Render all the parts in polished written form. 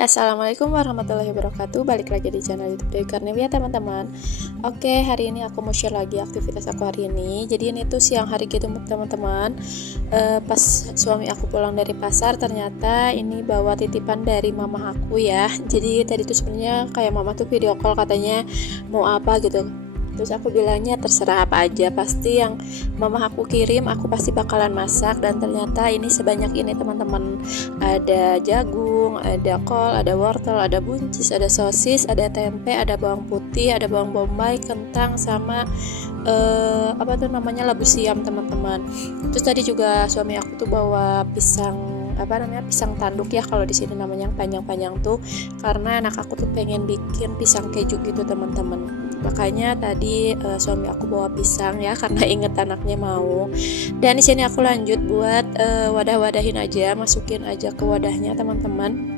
Assalamualaikum warahmatullahi wabarakatuh. Balik lagi di channel YouTube dari Karnevia teman-teman. Oke, hari ini aku mau share lagi aktivitas aku hari ini. Jadi ini tuh siang hari gitu teman-teman. Pas suami aku pulang dari pasar, ternyata ini bawa titipan dari mama aku ya. Jadi tadi tuh sebenarnya kayak mama tuh video call, katanya mau apa gitu. Terus aku bilangnya terserah apa aja, pasti yang mama aku kirim aku pasti bakalan masak. Dan ternyata ini sebanyak ini teman-teman. Ada jagung, ada kol, ada wortel, ada buncis, ada sosis, ada tempe, ada bawang putih, ada bawang bombay, kentang, sama labu siam teman-teman. Terus tadi juga suami aku tuh bawa pisang pisang tanduk ya, kalau di sini namanya yang panjang-panjang tuh, karena anak aku tuh pengen bikin pisang keju gitu teman-teman. Makanya tadi suami aku bawa pisang ya, karena inget anaknya mau. Dan di sini aku lanjut buat wadah-wadahin aja, masukin aja ke wadahnya teman-teman.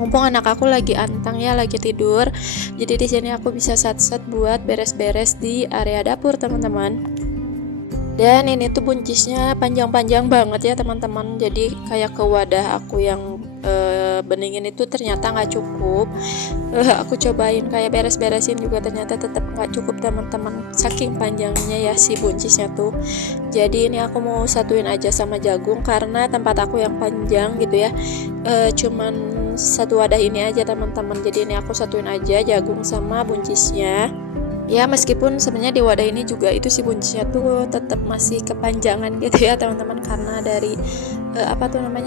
Mumpung anak aku lagi antang ya, lagi tidur. Jadi di sini aku bisa sat-sat buat beres-beres di area dapur teman-teman. Dan ini tuh buncisnya panjang-panjang banget ya teman-teman. Jadi kayak ke wadah aku yang beningin itu ternyata nggak cukup. Aku cobain kayak beres-beresin juga ternyata tetap nggak cukup teman-teman, saking panjangnya ya si buncisnya tuh. Jadi ini aku mau satuin aja sama jagung, karena tempat aku yang panjang gitu ya, cuman satu wadah ini aja teman-teman. Jadi ini aku satuin aja jagung sama buncisnya. Ya meskipun sebenarnya di wadah ini juga itu si buncisnya tuh tetap masih kepanjangan gitu ya teman-teman, karena dari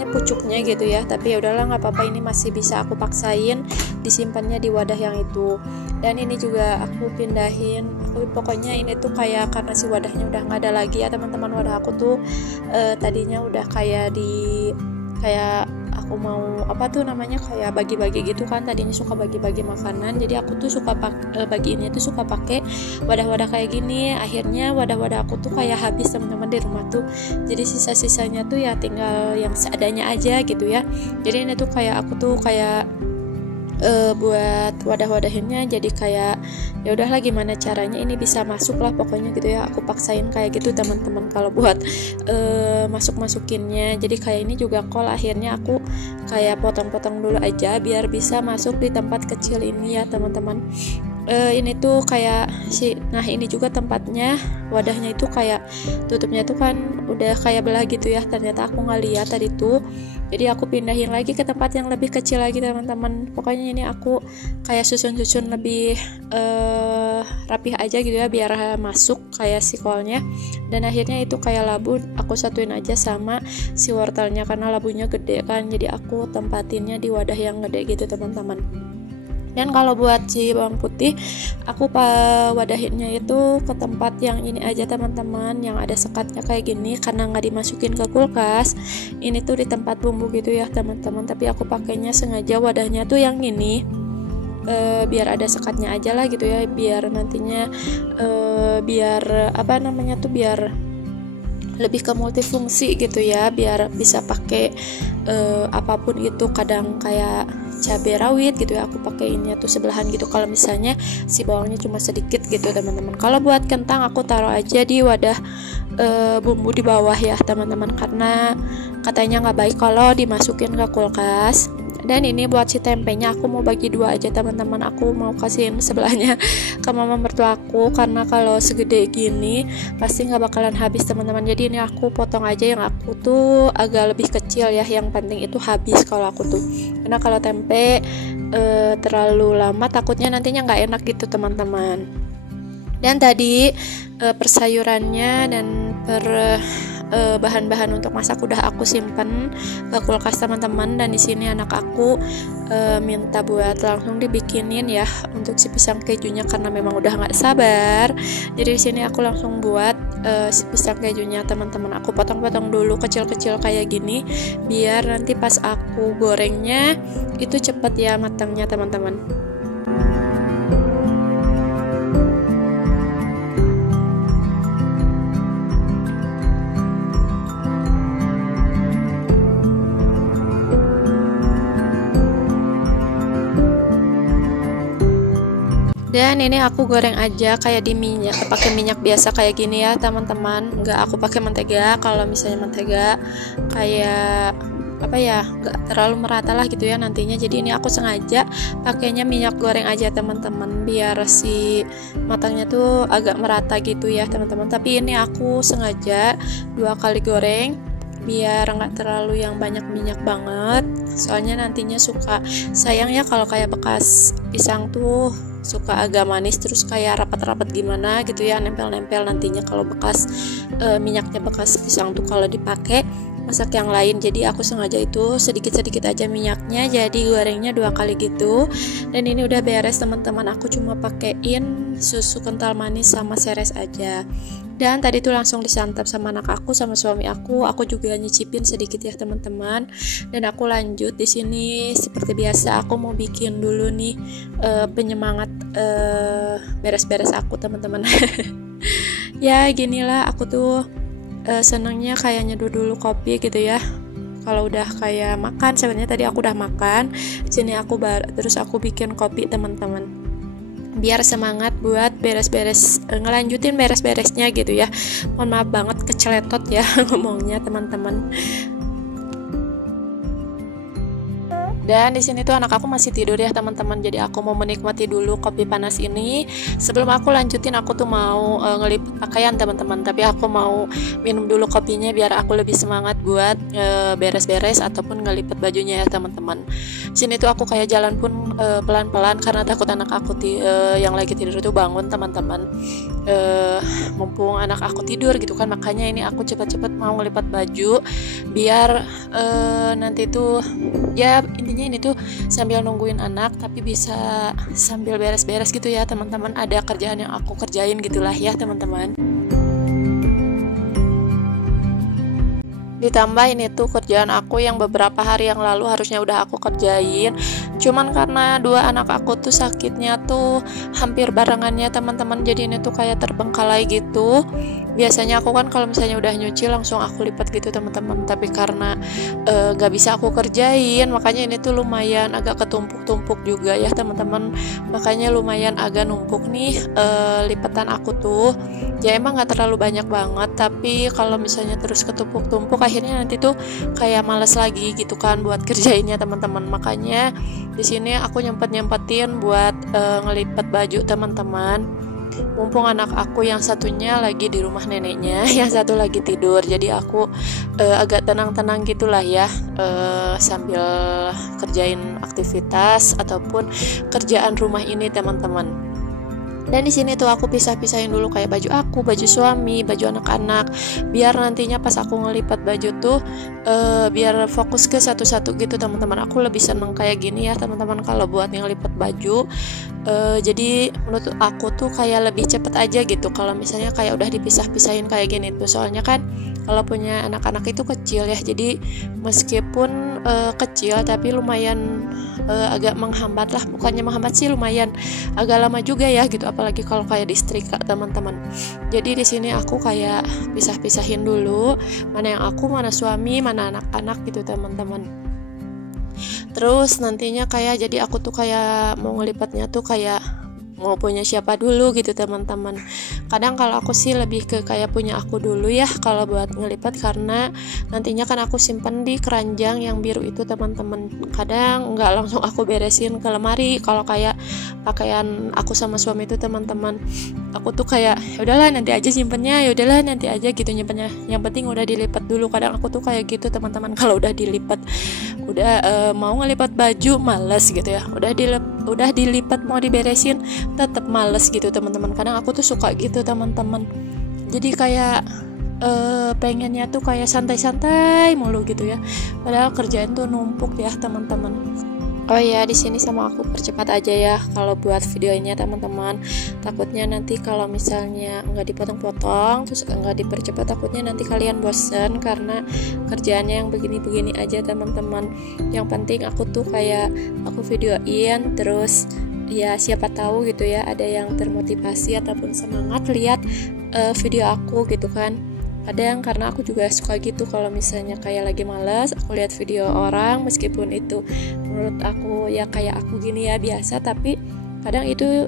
pucuknya gitu ya. Tapi ya udahlah, nggak apa-apa, ini masih bisa aku paksain disimpannya di wadah yang itu. Dan ini juga aku pindahin, pokoknya ini tuh kayak karena si wadahnya udah nggak ada lagi ya teman-teman. Wadah aku tuh tadinya udah kayak aku mau kayak bagi-bagi gitu kan, tadinya suka bagi-bagi makanan. Jadi aku tuh suka bagiinnya tuh suka pakai wadah-wadah kayak gini. Akhirnya wadah-wadah aku tuh kayak habis teman-teman di rumah tuh. Jadi sisa-sisanya tuh ya tinggal yang seadanya aja gitu ya. Jadi ini tuh kayak aku tuh kayak buat wadah-wadahinnya, jadi kayak ya udahlah gimana caranya ini bisa masuk lah pokoknya gitu ya. Aku paksain kayak gitu teman-teman kalau buat masukinnya. Jadi kayak ini juga kol, akhirnya aku kayak potong-potong dulu aja biar bisa masuk di tempat kecil ini ya teman-teman. Ini tuh kayak ini juga tempatnya, wadahnya itu kayak tutupnya tuh kan udah kayak belah gitu ya. Ternyata aku nggak lihat tadi tuh, jadi aku pindahin lagi ke tempat yang lebih kecil lagi teman-teman. Pokoknya ini aku kayak susun-susun lebih rapih aja gitu ya, biar masuk kayak si kolnya. Dan akhirnya itu kayak labu aku satuin aja sama si wortelnya, karena labunya gede kan, jadi aku tempatinnya di wadah yang gede gitu teman-teman. Dan kalau buat si bawang putih, aku wadahinnya itu ke tempat yang ini aja teman-teman, yang ada sekatnya kayak gini, karena nggak dimasukin ke kulkas. Ini tuh di tempat bumbu gitu ya teman-teman, tapi aku pakainya sengaja wadahnya tuh yang ini, biar ada sekatnya aja lah gitu ya, biar nantinya biar lebih ke multifungsi gitu ya, biar bisa pakai apapun itu. Kadang kayak cabai rawit gitu ya, aku pakainya tuh sebelahan gitu kalau misalnya si bawangnya cuma sedikit gitu teman-teman. Kalau buat kentang aku taruh aja di wadah bumbu di bawah ya teman-teman, karena katanya nggak baik kalau dimasukin ke kulkas. Dan ini buat si tempenya aku mau bagi dua aja teman-teman, aku mau kasihin sebelahnya ke mama mertua aku, karena kalau segede gini pasti nggak bakalan habis teman-teman. Jadi ini aku potong aja yang aku tuh agak lebih kecil ya, yang penting itu habis kalau aku tuh, karena kalau tempe terlalu lama takutnya nantinya nggak enak gitu teman-teman. Dan tadi persayurannya dan bahan-bahan untuk masak udah aku simpen ke kulkas teman-teman. Dan di sini anak aku minta buat langsung dibikinin ya untuk si pisang kejunya, karena memang udah nggak sabar. Jadi di sini aku langsung buat si pisang kejunya teman-teman. Aku potong-potong dulu kecil-kecil kayak gini, biar nanti pas aku gorengnya itu cepet ya matangnya teman-teman. Dan ini aku goreng aja kayak di minyak, pakai minyak biasa kayak gini ya teman-teman. Nggak aku pakai mentega. Kalau misalnya mentega kayak apa ya, nggak terlalu merata lah gitu ya nantinya. Jadi ini aku sengaja pakainya minyak goreng aja teman-teman, biar si matangnya tuh agak merata gitu ya teman-teman. Tapi ini aku sengaja 2 kali goreng biar nggak terlalu yang banyak minyak banget, soalnya nantinya suka sayang ya kalau kayak bekas pisang tuh suka agak manis terus kayak rapat-rapat gimana gitu ya, nempel-nempel nantinya kalau bekas minyaknya bekas pisang tuh kalau dipakai masak yang lain. Jadi aku sengaja itu sedikit-sedikit aja minyaknya, jadi gorengnya 2 kali gitu. Dan ini udah beres teman-teman, aku cuma pakein susu kental manis sama seres aja. Dan tadi tuh langsung disantap sama anak aku sama suami aku juga nyicipin sedikit ya teman-teman. Dan aku lanjut di sini seperti biasa, aku mau bikin dulu nih penyemangat beres-beres aku teman-teman. Ya ginilah aku tuh senangnya kayak nyeduh dulu kopi gitu ya. Kalau udah kayak makan, sebenarnya tadi aku udah makan, sini aku terus aku bikin kopi teman-teman, biar semangat buat beres-beres, ngelanjutin beres-beresnya gitu ya. Mohon maaf banget keceletot ya ngomongnya teman-teman. Dan di sini tuh anak aku masih tidur ya teman-teman, jadi aku mau menikmati dulu kopi panas ini. Sebelum aku lanjutin, aku tuh mau ngelipet pakaian teman-teman, tapi aku mau minum dulu kopinya biar aku lebih semangat buat beres-beres ataupun ngelipet bajunya ya teman-teman. Sini tuh aku kayak jalan pun pelan-pelan karena takut anak aku yang lagi tidur tuh bangun teman-teman. Mumpung anak aku tidur gitu kan, makanya ini aku cepet-cepet mau ngelipat baju biar nanti tuh ya intinya ini tuh sambil nungguin anak tapi bisa sambil beres-beres gitu ya teman-teman. Ada kerjaan yang aku kerjain gitulah ya teman-teman. Ditambah ini tuh kerjaan aku yang beberapa hari yang lalu harusnya udah aku kerjain, cuman karena 2 anak aku tuh sakitnya tuh hampir barengannya teman-teman, jadi ini tuh kayak terbengkalai gitu. Biasanya aku kan kalau misalnya udah nyuci langsung aku lipat gitu teman-teman, tapi karena gak bisa aku kerjain, makanya ini tuh lumayan agak ketumpuk-tumpuk juga ya teman-teman. Makanya lumayan agak numpuk nih lipatan aku tuh. Ya emang gak terlalu banyak banget, tapi kalau misalnya terus ketumpuk-tumpuk akhirnya nanti tuh kayak males lagi gitu kan buat kerjainnya teman-teman. Makanya di sini aku nyempetin buat ngelipat baju teman-teman. Mumpung anak aku yang satunya lagi di rumah neneknya, yang satu lagi tidur, jadi aku agak tenang-tenang gitulah ya, sambil kerjain aktivitas ataupun kerjaan rumah ini teman-teman. Dan di sini tuh aku pisah-pisahin dulu kayak baju aku, baju suami, baju anak-anak, biar nantinya pas aku ngelipat baju tuh biar fokus ke satu-satu gitu teman-teman. Aku lebih seneng kayak gini ya teman-teman kalau buat ngelipat baju. Jadi menurut aku tuh kayak lebih cepet aja gitu kalau misalnya kayak udah dipisah-pisahin kayak gini tuh. Soalnya kan kalau punya anak-anak itu kecil ya, jadi meskipun kecil tapi lumayan agak menghambat lah, bukannya menghambat sih, lumayan agak lama juga ya gitu, apalagi kalau kayak disetrika teman-teman. Jadi di sini aku kayak pisah-pisahin dulu mana yang aku, mana suami, mana anak-anak gitu teman-teman. Terus nantinya kayak jadi aku tuh kayak mau ngelipatnya tuh kayak mau punya siapa dulu gitu teman-teman. Kadang kalau aku sih lebih ke kayak punya aku dulu ya kalau buat ngelipat, karena nantinya kan aku simpen di keranjang yang biru itu teman-teman. Kadang nggak langsung aku beresin ke lemari kalau kayak pakaian aku sama suami itu teman-teman. Aku tuh kayak ya udahlah nanti aja simpennya, ya udahlah nanti aja gitu nyimpennya, yang penting udah dilipat dulu. Kadang aku tuh kayak gitu teman-teman, kalau udah dilipat udah mau ngelipat baju males gitu ya, udah dilipat mau diberesin tetap males gitu teman-teman. Kadang aku tuh suka gitu teman-teman, jadi kayak pengennya tuh kayak santai-santai mulu gitu ya, padahal kerjaan tuh numpuk ya teman-teman. Oh ya, di sini sama aku percepat aja ya kalau buat videonya teman-teman. Takutnya nanti kalau misalnya nggak dipotong-potong terus nggak dipercepat, takutnya nanti kalian bosen karena kerjaannya yang begini-begini aja teman-teman. Yang penting aku tuh kayak aku videoin terus ya, siapa tahu gitu ya ada yang termotivasi ataupun semangat lihat video aku gitu kan. Kadang karena aku juga suka gitu, kalau misalnya kayak lagi malas aku lihat video orang, meskipun itu menurut aku ya kayak aku gini ya biasa, tapi kadang itu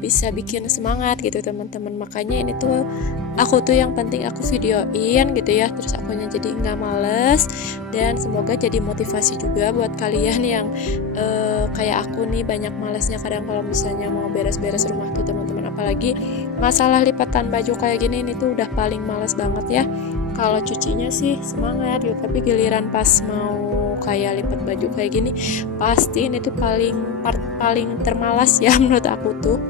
bisa bikin semangat gitu teman-teman. Makanya ini tuh aku tuh yang penting aku videoin gitu ya, terus akunya jadi nggak males, dan semoga jadi motivasi juga buat kalian yang kayak aku nih banyak malesnya kadang kalau misalnya mau beres-beres rumah tuh teman-teman. Apalagi masalah lipatan baju kayak gini, ini tuh udah paling males banget ya. Kalau cucinya sih semangat gitu, tapi giliran pas mau kayak lipat baju kayak gini, pasti ini tuh paling termalas ya menurut aku tuh.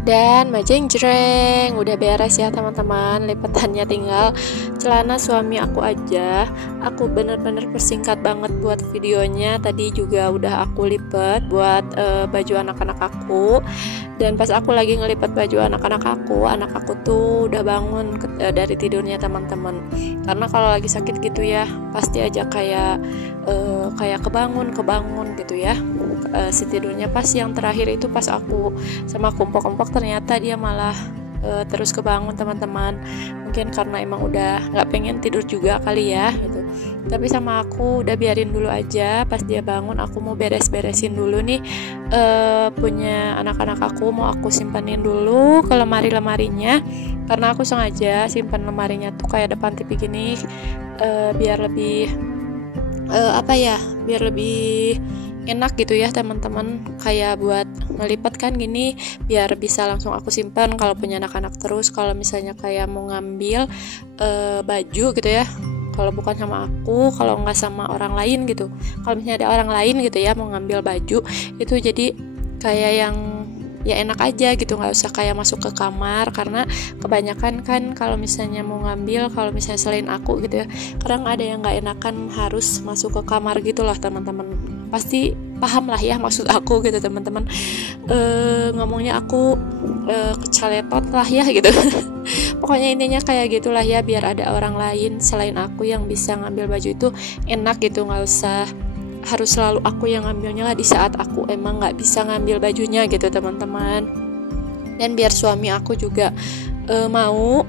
Dan majeng jreng, udah beres ya teman-teman, lipatannya tinggal celana suami aku aja. Aku bener-bener persingkat banget buat videonya. Tadi juga udah aku lipat buat baju anak-anak aku. Dan pas aku lagi ngelipat baju anak aku tuh udah bangun dari tidurnya teman-teman. Karena kalau lagi sakit gitu ya, pasti aja kayak kebangun gitu ya. Si tidurnya pas yang terakhir itu pas aku sama kompok-kompok, ternyata dia malah terus kebangun teman-teman. Mungkin karena emang udah nggak pengen tidur juga kali ya gitu. Tapi sama aku udah biarin dulu aja. Pas dia bangun aku mau beres-beresin dulu nih punya anak-anak aku, mau aku simpanin dulu ke lemari-lemarinya. Karena aku sengaja simpan lemarinya tuh kayak depan TV gini, biar lebih biar lebih enak gitu ya teman-teman, kayak buat ngelipat kan gini, biar bisa langsung aku simpan kalau punya anak-anak. Terus kalau misalnya kayak mau ngambil baju gitu ya, kalau bukan sama aku, kalau nggak sama orang lain gitu, kalau misalnya ada orang lain gitu ya mau ngambil baju itu, jadi kayak yang ya enak aja gitu, nggak usah kayak masuk ke kamar. Karena kebanyakan kan kalau misalnya mau ngambil, kalau misalnya selain aku gitu ya, kadang ada yang nggak enakan harus masuk ke kamar gitu lah teman-teman. Pasti paham lah ya maksud aku gitu teman-teman. Ngomongnya aku kecaletot lah ya gitu. Pokoknya intinya kayak gitulah ya, biar ada orang lain selain aku yang bisa ngambil baju itu enak gitu, nggak usah harus selalu aku yang ngambilnya lah di saat aku emang nggak bisa ngambil bajunya gitu teman-teman. Dan biar suami aku juga mau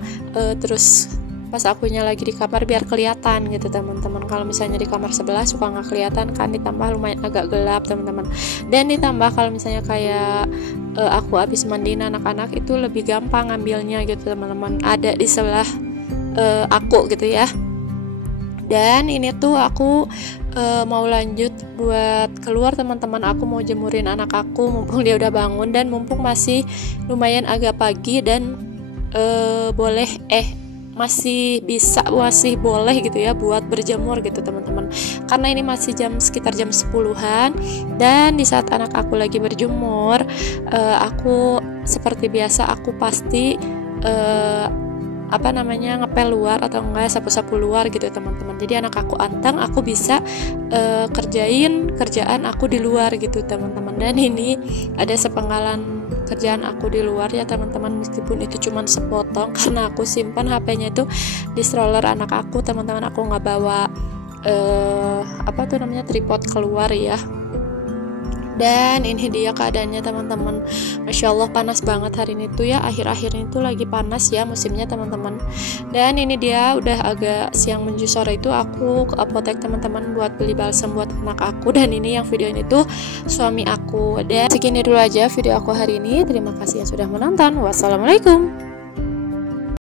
terus pas akunya lagi di kamar biar kelihatan gitu teman-teman. Kalau misalnya di kamar sebelah suka nggak kelihatan kan, ditambah lumayan agak gelap teman-teman. Dan ditambah kalau misalnya kayak aku habis mandiin anak-anak itu lebih gampang ngambilnya gitu teman-teman, ada di sebelah aku gitu ya. Dan ini tuh aku mau lanjut buat keluar teman-teman. Aku mau jemurin anak aku mumpung dia udah bangun, dan mumpung masih lumayan agak pagi dan masih boleh gitu ya buat berjemur gitu teman-teman. Karena ini masih sekitar jam 10-an, dan di saat anak aku lagi berjemur, aku seperti biasa aku pasti ngepel luar atau enggak sapu-sapu luar gitu teman-teman. Jadi anak aku anteng, aku bisa kerjaan aku di luar gitu teman-teman. Dan ini ada sepenggalan kerjaan aku di luar ya teman-teman, meskipun itu cuma sepotong karena aku simpan HP-nya itu di stroller anak aku teman-teman. Aku nggak bawa tripod keluar ya. Dan ini dia keadaannya teman-teman. Masya Allah panas banget hari ini tuh ya, akhir-akhir ini tuh lagi panas ya musimnya teman-teman. Dan ini dia udah agak siang menuju sore itu aku ke apotek teman-teman buat beli balsam buat anak aku. Dan ini yang video ini tuh suami aku. Dan segini dulu aja video aku hari ini. Terima kasih yang sudah menonton. Wassalamualaikum.